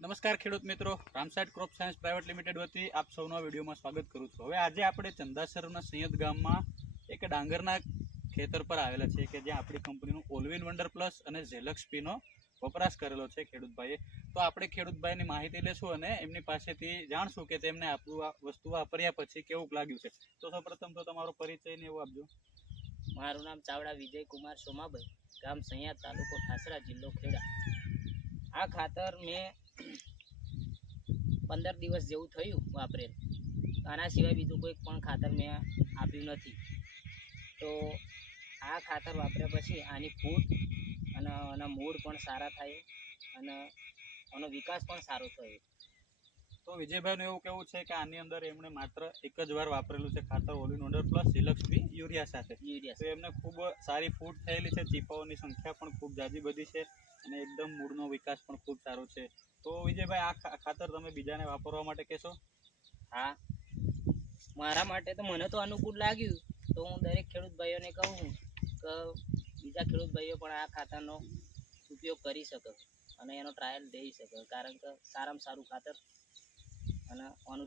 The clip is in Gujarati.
નમસ્કાર ખેડૂત મિત્રો, રામસાઈડ ક્રોપ સાયન્સ પ્રાઇવેટ લિમિટેડ વતી આપ સૌનો વિડીયોમાં સ્વાગત કરું છું। હવે આજે આપણે ચંદાસરના સૈયદ ગામમાં એક ડાંગરના ખેતર પર આવેલા છે કે જ્યાં આપણી કંપનીનું ઓલવિન વંડર પ્લસ અને ઝેલક્સ પીનો વપરાશ કરેલો છે ખેડૂતભાઈએ। તો આપણે ખેડૂતભાઈની માહિતી લેશું અને એમની પાસેથી જાણશું કે તેમને આપણું આ વસ્તુ વાપર્યા પછી કેવું લાગ્યું છે। તો સૌપ્રથમ તો તમારો પરિચય ને એવું આપજો। મારું નામ ચાવડા વિજય કુમાર સોમાભાઈ, ગામ સૈયાદ, તાલુકો ઠાસરા, જિલ્લો ખેડા। આ ખાતર મેં 15 દિવસ જેવું થયું વાપરેલ। આના સિવાય બીજું કોઈ પણ ખાતર મેં આપ્યું નથી। તો આ ખાતર વાપર્યા પછી આની ફૂટ અને આના મૂળ પણ સારા થાય અને આનો વિકાસ પણ સારો થયો। તો વિજયભાઈનું એવું કહેવું છે કે આની અંદર એમણે માત્ર એક જ વાર વાપરેલું છે ખાતર Alvin wonder plus ઝેલક્સ P urea સાથે। તો એમને ખૂબ સારી ફૂટ થયેલી છે, ચીપાઓની સંખ્યા પણ ખૂબ જાજી બધી છે અને એકદમ મૂળનો વિકાસ પણ ખૂબ સારો છે। તો વિજયભાઈ, આ ખાતર તમે બીજાને વાપરવા માટે કહેશો? હા, મારા માટે તો મને તો અનુકૂળ લાગ્યું, તો હું દરેક ખેડૂત ભાઈઓને કહું કે બીજા ખેડૂત ભાઈઓ પણ આ ખાતરનો ઉપયોગ કરી શકે અને એનો ટ્રાયલ લઈ શકે, કારણ કે સારામાં સારું ખાતર અને આનું